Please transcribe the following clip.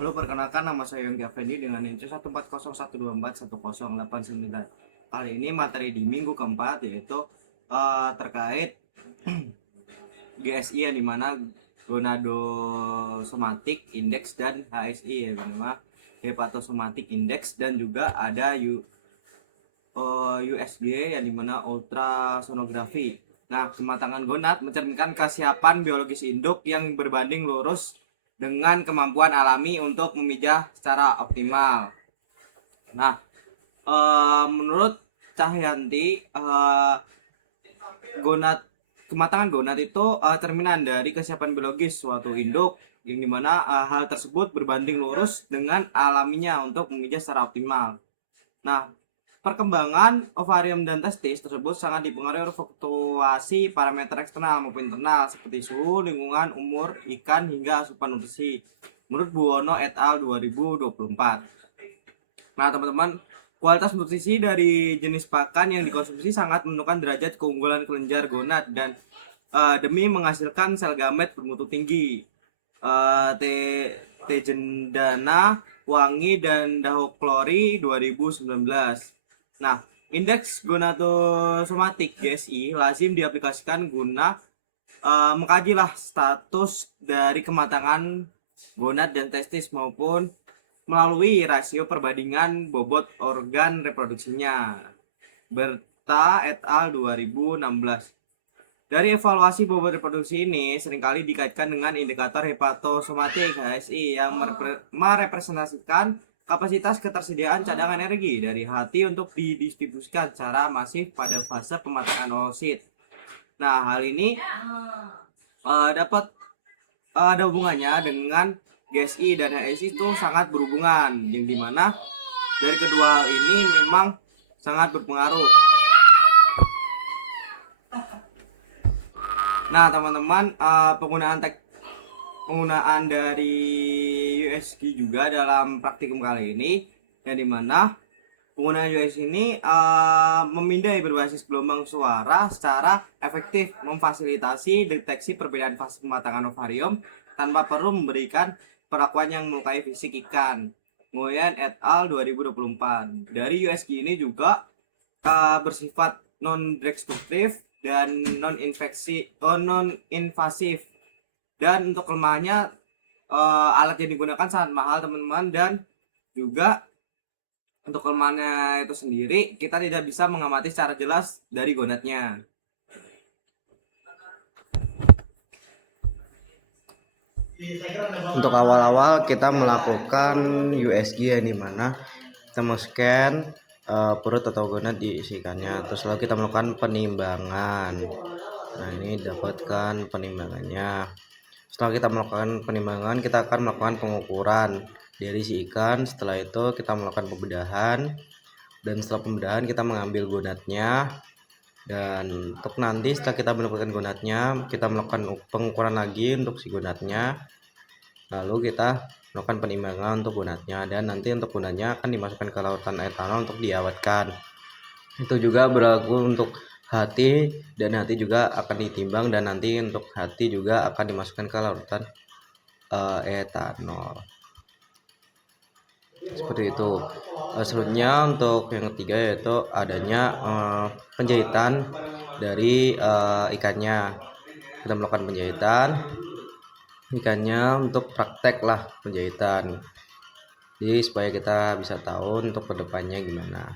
Halo, perkenalkan nama saya Yongki Effendi dengan intro 14012410899. Kali ini materi di minggu keempat yaitu terkait GSI yang dimana gonadosomatic index dan HSI yang dimana hepatosomatic index, dan juga ada USG yang dimana ultrasonografi. Nah, kematangan gonad mencerminkan kesiapan biologis induk yang berbanding lurus dengan kemampuan alami untuk memijah secara optimal. Nah, menurut Cahyanti, gonad kematangan gonad itu cerminan dari kesiapan biologis suatu induk yang dimana hal tersebut berbanding lurus dengan alaminya untuk memijah secara optimal. Nah, perkembangan ovarium dan testis tersebut sangat dipengaruhi oleh fluktuasi parameter eksternal maupun internal seperti suhu, lingkungan, umur ikan, hingga asupan nutrisi. Menurut Buwono et al. 2024. Nah, teman-teman, kualitas nutrisi dari jenis pakan yang dikonsumsi sangat menentukan derajat keunggulan kelenjar gonad dan demi menghasilkan sel gamet bermutu tinggi. T. Tejendana, Wangi, dan Dahoklori 2019. Nah, indeks gonadosomatik GSI lazim diaplikasikan guna mengkajilah status dari kematangan gonad dan testis maupun melalui rasio perbandingan bobot organ reproduksinya. Berta et al. 2016. Dari evaluasi bobot reproduksi ini seringkali dikaitkan dengan indikator hepatosomatik HSI yang merepresentasikan kapasitas ketersediaan cadangan energi dari hati untuk didistribusikan secara masif pada fase pematangan oosit. Nah, hal ini dapat ada hubungannya dengan GSI dan HSI itu sangat berhubungan, yang dimana dari kedua hal ini memang sangat berpengaruh. Nah, teman-teman, penggunaan dari USG juga dalam praktikum kali ini, yang dimana penggunaan USG ini memindai berbasis gelombang suara secara efektif memfasilitasi deteksi perbedaan fase pematangan ovarium tanpa perlu memberikan perlakuan yang melukai fisik ikan. Nguyen et al. 2024. Dari USG ini juga bersifat non-destruktif dan non-invasif. Dan untuk kelemahannya, alat yang digunakan sangat mahal, teman-teman, dan juga untuk kelemahannya itu sendiri kita tidak bisa mengamati secara jelas dari gonadnya. Untuk awal-awal kita melakukan USG yang dimana kita men-scan perut atau gonad diisikannya, terus lalu kita melakukan penimbangan. Nah, ini dapatkan penimbangannya. Setelah kita melakukan penimbangan, kita akan melakukan pengukuran dari si ikan. Setelah itu kita melakukan pembedahan, dan setelah pembedahan kita mengambil gonadnya. Dan untuk nanti setelah kita mendapatkan gonadnya, kita melakukan pengukuran lagi untuk si gonadnya, lalu kita melakukan penimbangan untuk gonadnya, dan nanti untuk gonadnya akan dimasukkan ke lautan etanol untuk diawetkan. Itu juga berlaku untuk hati, dan hati juga akan ditimbang, dan nanti untuk hati juga akan dimasukkan ke lautan etanol. Seperti itu. Selanjutnya untuk yang ketiga yaitu adanya penjahitan dari ikannya. Kita melakukan penjahitan ikannya untuk praktek lah penjahitan, jadi supaya kita bisa tahu untuk kedepannya gimana.